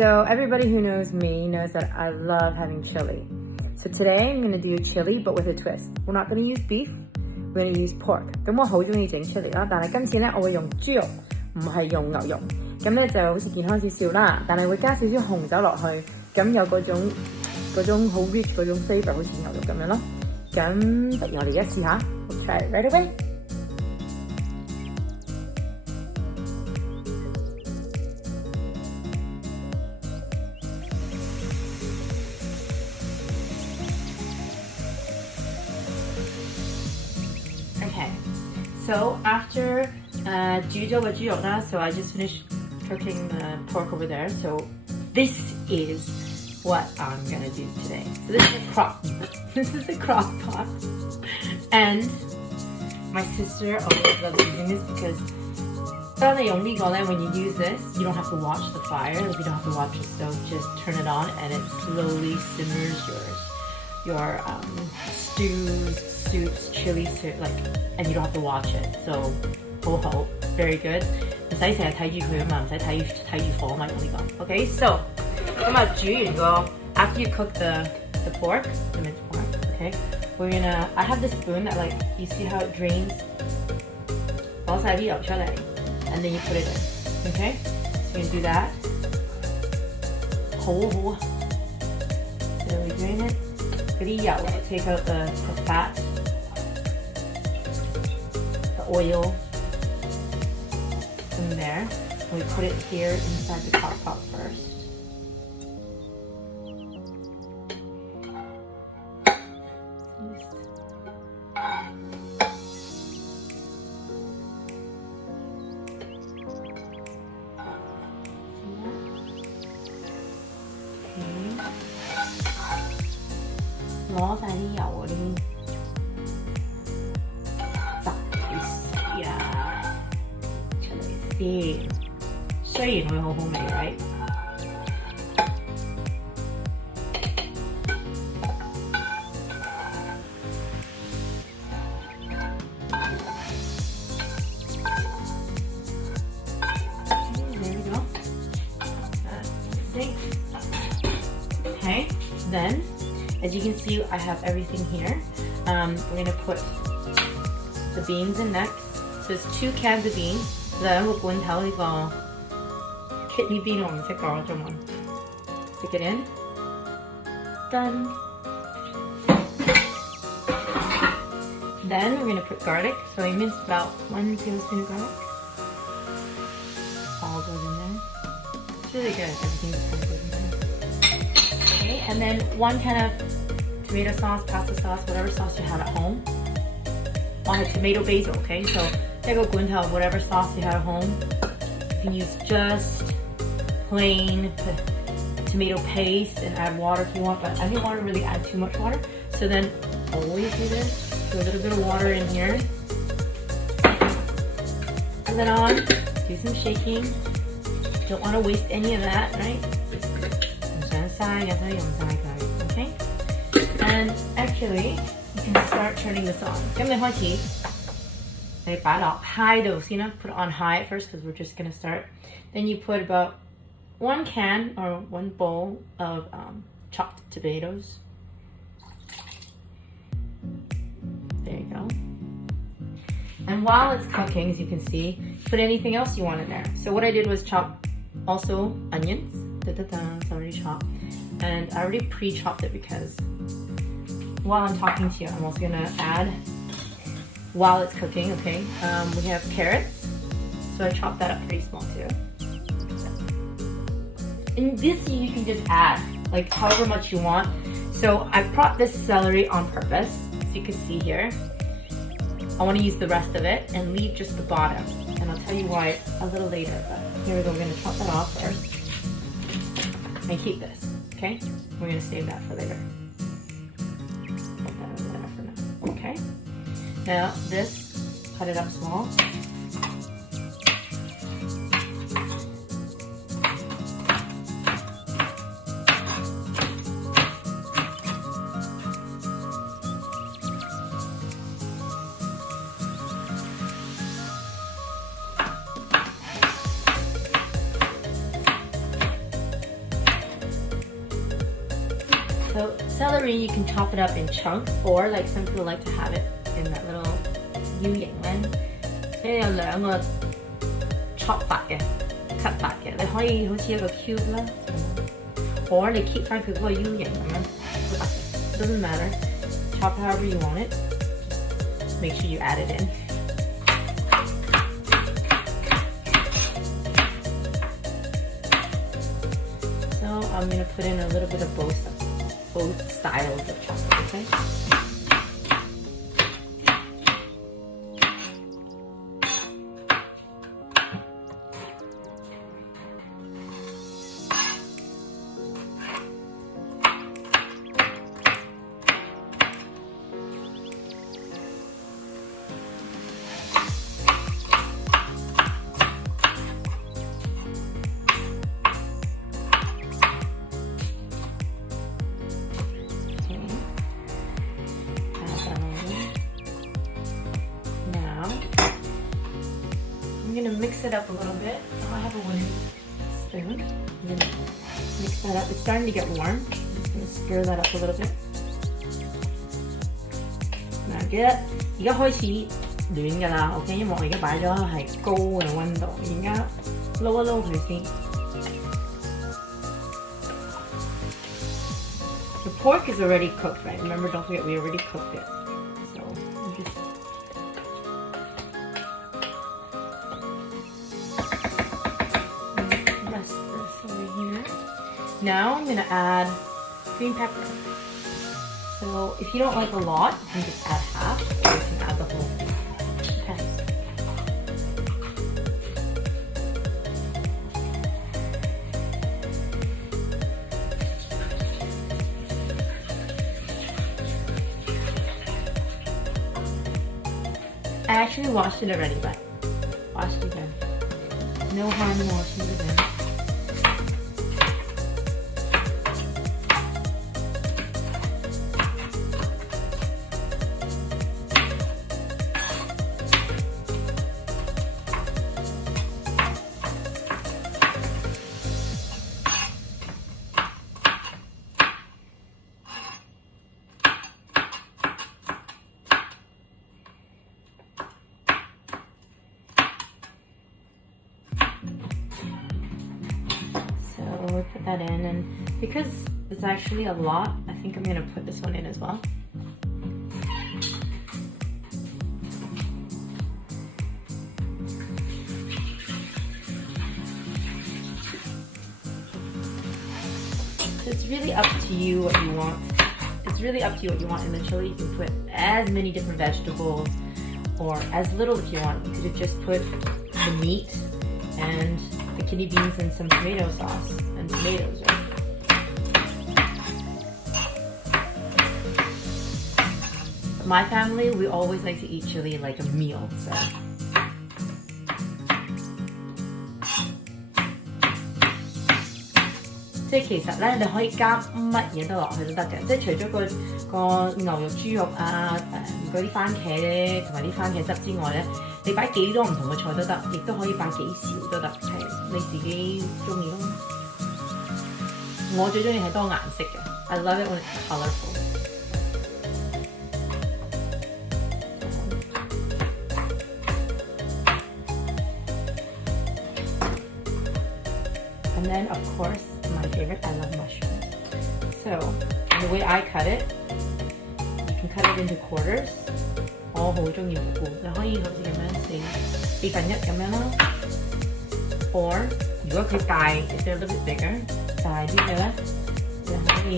So everybody who knows me knows that I love having chili. So today I'm going to do chili but with a twist. We're not going to use beef, we're going to use pork. 咁我好中意整 chili 啦，但係今次咧我會用豬肉，唔係用牛肉。咁咧就好似健康少少啦，但係會加少少紅酒落去，咁有嗰種好 rich 嗰種 flavour， 好似牛肉咁樣咯。咁不如我哋而家試下 ，We'll try it right away。Okay, so after 煮咗個豬肉啦 so I just finished cooking the pork over there. So this is what I'm gonna do today. So this is a crock pot, and my sister always loves using this because when you use this, you don't have to watch the fire, like you don't have to watch the stove. Just turn it on, and it slowly simmers your stews, soups, chili soup, and you don't have to watch it. So very good. 唔使成日睇住佢啊嘛，唔使睇住火嘛，用呢個。Okay, so 咁啊煮完個 after you cook the pork, the minced pork, okay, I have this spoon that you see how it drains 攞晒啲油出嚟 and then you put it in, okay? So you can do that. 好。So we drain it. 嗰啲油 take out the fat, the oil in there. We put it here inside the crock pot first. Okay. 攞晒啲油嗰啲雜佢死啊出嚟先，雖然會好好味 right？ There we go. Okay, then as you can see, I have everything here. We're gonna put the beans in next. So it's 2 cans of beans. 兩個罐頭呢個 kidney bean 我唔識講中文。Stick it in. Done. Then we're gonna put garlic. So we minced about 1 tablespoon of garlic. All goes in there. It's really good. Everything's kind of good in there. Okay, and then 1 can of tomato sauce, pasta sauce, whatever sauce you have at home. On a tomato basil, okay? So take a guinta, whatever sauce you have at home. You can use just plain tomato paste and add water if you want, but I didn't want to really add too much water. So then always do this. Put a little bit of water in here. Put it on, do some shaking. Don't want to waste any of that, right? Okay? And actually, you can start turning this on. 咁你開始，你擺落 high 度先啦， put it on high at first because we're just gonna start. Then you put about 1 can or 1 bowl of chopped tomatoes. There you go. And while it's cooking, as you can see, put anything else you want in there. So what I did was chop also onions. It's already chopped. And I already pre-chopped it because while I'm talking to you, I'm also gonna add, while it's cooking, okay, we have carrots. So I chopped that up pretty small too. And this you can just add, however much you want. So I brought this celery on purpose, so you can see here. I wanna use the rest of it and leave just the bottom. And I'll tell you why a little later, but here we go, we're gonna chop that off first. And keep this, okay? We're gonna save that for later. Put that over there for now, okay? Now this, cut it up small. celery, you can chop it up in chunks, or like some people like to have it in that little 腰形咧。呢有兩個 chop 法嘅 cut 法嘅，你可以好似一個 cube 啦，或你 keep 翻佢嗰個腰形咁樣都得嘅。Doesn't matter. Chop however you want it. Just make sure you add it in. So I'm gonna put in a little bit of both styles of chocolate, okay? I'm gonna mix it up a little bit. I have a wooden spoon. I'm gonna mix that up. It's starting to get warm. I'm just gonna stir that up a little bit. Now, 而家開始暖㗎啦 ，OK？ 因為我而家擺咗係高嘅溫度，而家撈一撈佢先。The pork is already cooked, right? Remember, don't forget we already cooked it. So I'm just rest this over here. Now I'm gonna add green pepper. So if you don't like a lot, you can just add half, or you can add the whole thing. Depends. I actually washed it already, but washed it again. No harm in washing it again. We put that in, and because it's actually a lot, I think I'm gonna put this one in as well. So it's really up to you what you want. It's really up to you what you want in the chili. You can put as many different vegetables or as little if you want. You could have just put the meat and the kidney beans and some tomato sauce and tomatoes, right? My family, we always like to eat chili like a meal, so. 即係其實咧，你可以加乜嘢都落去都得嘅，即係除咗個牛肉、豬肉啊，嗰啲番茄咧，同埋啲番茄汁之外咧，你擺幾多唔同嘅菜都得，亦都可以擺幾少都得，係你自己中意咯。我最中意係多顏色嘅 ，I love it when it's colorful. And then of course, my favorite, I love mushrooms. So the way I cut it, you can cut it into quarters. 我好中意蘑菇，你可以好似咁樣4分1咁樣啦。Or 如果佢大 ，if they're a little bit bigger， 大啲嘅咧，你可以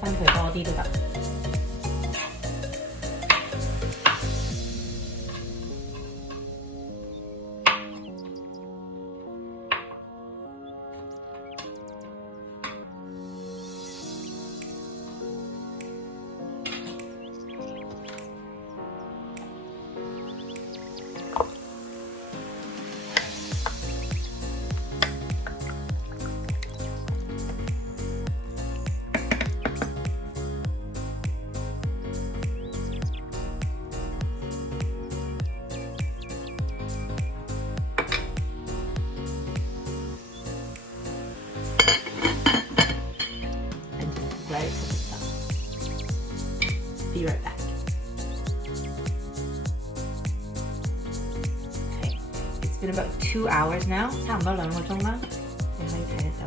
分佢多啲都得。let it cook itself. Be right back. Okay, it's been about 2 hours now. 差唔多2個鐘啦，你可以睇得到。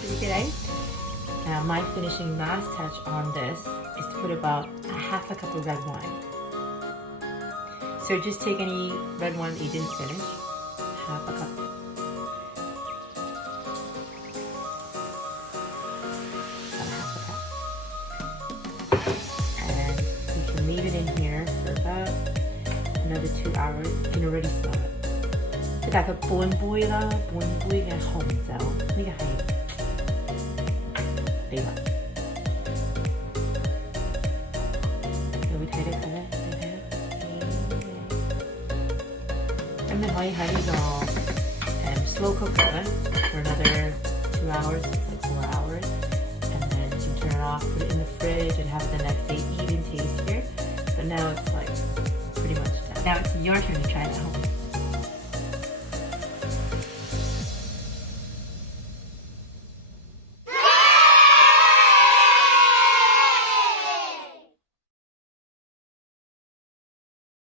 Pretty good, eh? Now my finishing last touch on this is to put about half a cup of red wine. So just take any red wine that you didn't finish, half a cup. About half a cup. And you can leave it in here for about another 2 hours. You can already smell it. 即大概半杯啦，半杯嘅紅酒，呢個係秘密。你會睇得佢咧？你睇得？咁你可以喺呢個slow cook it for another 2 hours, it's like 4 hours, and then you turn it off, put it in the fridge, and have the next day even tastier. But now it's like pretty much done. Now it's your turn to try it at home.